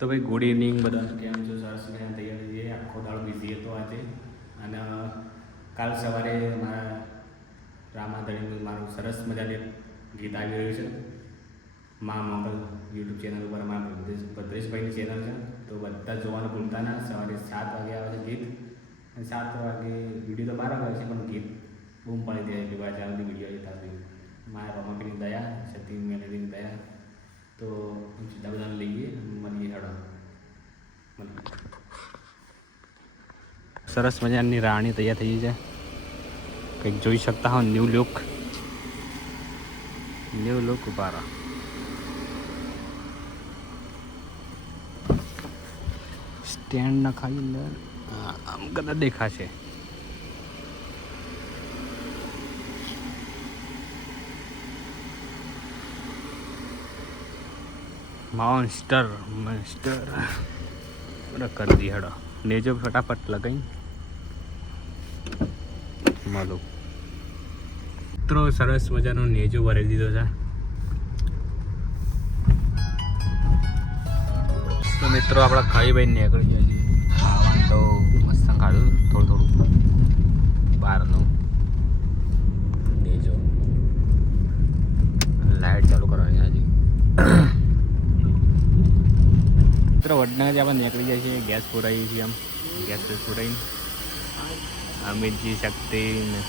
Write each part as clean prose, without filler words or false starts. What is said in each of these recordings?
તો ભાઈ good evening બધા કેમ છો? સરસ મજાના તૈયાર છીએ. આખો દાડો બિઝી હતો આજે અને કાલ સવારે મારા રામાધણીનું મારું સરસ મજાનું ગીત આવી રહ્યું છે. મા મોગલ યુટ્યુબ ચેનલ ઉપર મારા ભદ્રેશભાઈની ચેનલ છે, તો બધા જોવાનું ભૂલતા ના. સવારે 7 વાગે આવે છે ગીત અને 7 વાગે વિડીયો તો 12 વાગે છે, પણ ગીત બૂમ પડી જાય એટલી વાર ચાલતી વિડીયો થતી. મારા રમાપીની દયા, સતીન મેલેડીની દયા. તો સીધા બધાને લઈએ મળીએ. હેડો સરસ મજાની રાણી તૈયાર થઈ છે. કંઈક જોઈ શકતા હો. New look ઉભારા. સ્ટેન્ડ નખાઈ અંદર આમ કદાચ દેખાશે. મોન્સ્ટર कर दी हड़ो नेजो फटाफट लगाई मालो મિત્રો સરસ મજાનો નેજો ભરી દીધો છે. તો મિત્રો આપણે ખાઈ ભાઈ નીકળી જાય છે. ખાવાનું તો મસ્ત ખાધું, થોડું બહારનું નેજો. લાઇટ ચાલુ કરવાની હજી. મિત્રો વડનગરથી આપણે નીકળી જાય છીએ. ગેસ પુરાવીએ છીએ. આમ ગેસ પુરાવીને અમિતજી, શક્તિ ને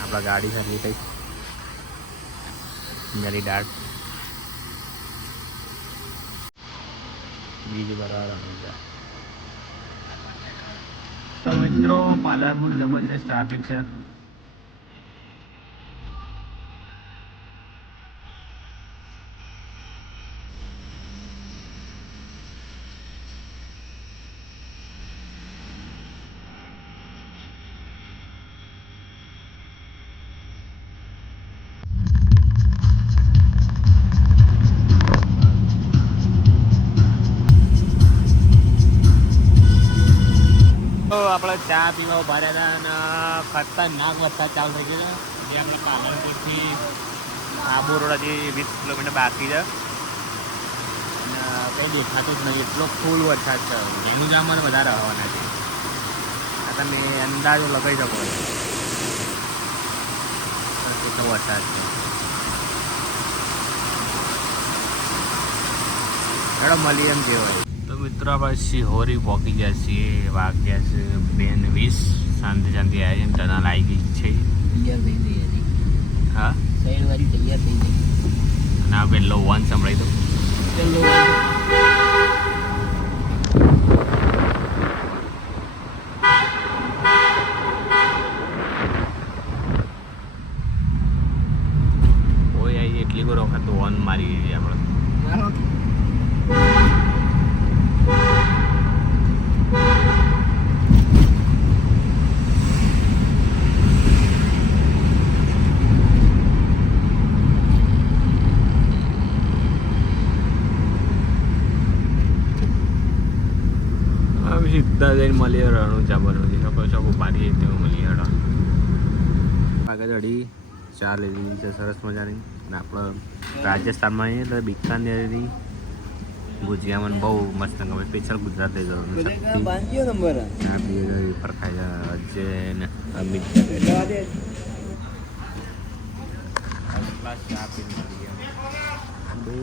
આપણા ગાડી સારી કંઈક મેરી દાટ બીજ બરાબર. તો મિત્રો પાલનપુર જબરજસ્ત ટ્રાફિક છે. તો આપણે ચા પીવા ઉભા રહ્યા હતા અને ખતરનાક વરસાદ ચાલુ થઈ ગયો છે. જે આપણે પાલનપુરથી આબુ રોડ હજી 20 કિલોમીટર બાકી છે અને કંઈ દેખાતું જ નહીં. એટલો ફૂલ વરસાદ છે. એનું જામમાં વધારે હવાના છે. આ તમે અંદાજો લગાવી શકો કેટલો વરસાદ છે. એડો મળી એમ કહેવાય. તો મિત્રો આપણે શિહોરી પહોંચી ગયા છીએ. વાગ્યા છે 2:20. શાંતિ આવી છે. ટનલ આવી ગઈ છે. તૈયાર થઈ ગઈ હતી. હા, સાઈડવાળી તૈયાર થઈ ગઈ. અને આ પહેલો વન સંભળાવી દો. કોઈ આવી એટલી કોઈ વખત વન મારી ગઈ આપણે. સીધા જઈને મળીએ રણુજા બનવું શકો મારીએ તેવું મળીએ. હડો આગળ અડી ચા લીધી છે સરસ મજાની. અને આપણે રાજસ્થાનમાં આવીએ એટલે બિકાનેરની ભુજિયા મને બહુ મસ્ત ગમે. સ્પેશિયલ ગુજરાત લઈ જવાનું. આ બે પરખાય છે. અજય ને અમિત ચા પીને મળીએ.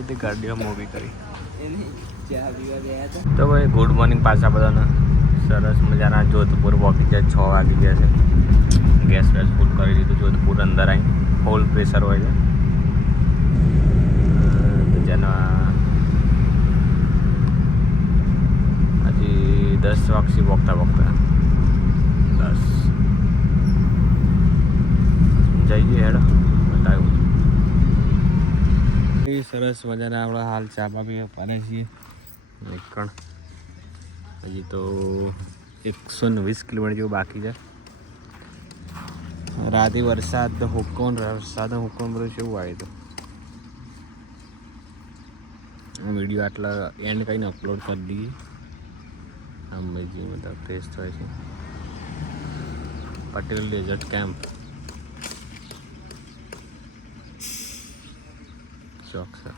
બે ગાડીઓ મૂવી કરી. તો ભાઈ ગુડ મોર્નિંગ પાછા બધાને. સરસ મજાના જોધપુર પહોંચી જાય. 6 વાગી ગયા છે. ગેસ વેસ ફૂલ કરી દીધું. જોધપુર અંદર આવી ફૂલ પ્રેશર હોય છે. તો જેના હજી 10 વાગથી પોગતા 10 જઈએ. હેડો બતાવ્યું સરસ મજાના. આપણે હાલ ચા બી પાડે છીએ. નીકળ હજી તો 120 કિલોમીટર જેવું બાકી છે. રાતે વરસાદ હુકમ બધું કેવું આવ્યું હતું. વિડીયો આટલા એન્ડ કરીને અપલોડ કરી દઈએ. આમ બીજી બધા ટેસ્ટ હોય છે. પટેલ ડેઝર્ટ કેમ્પ ચોક સર.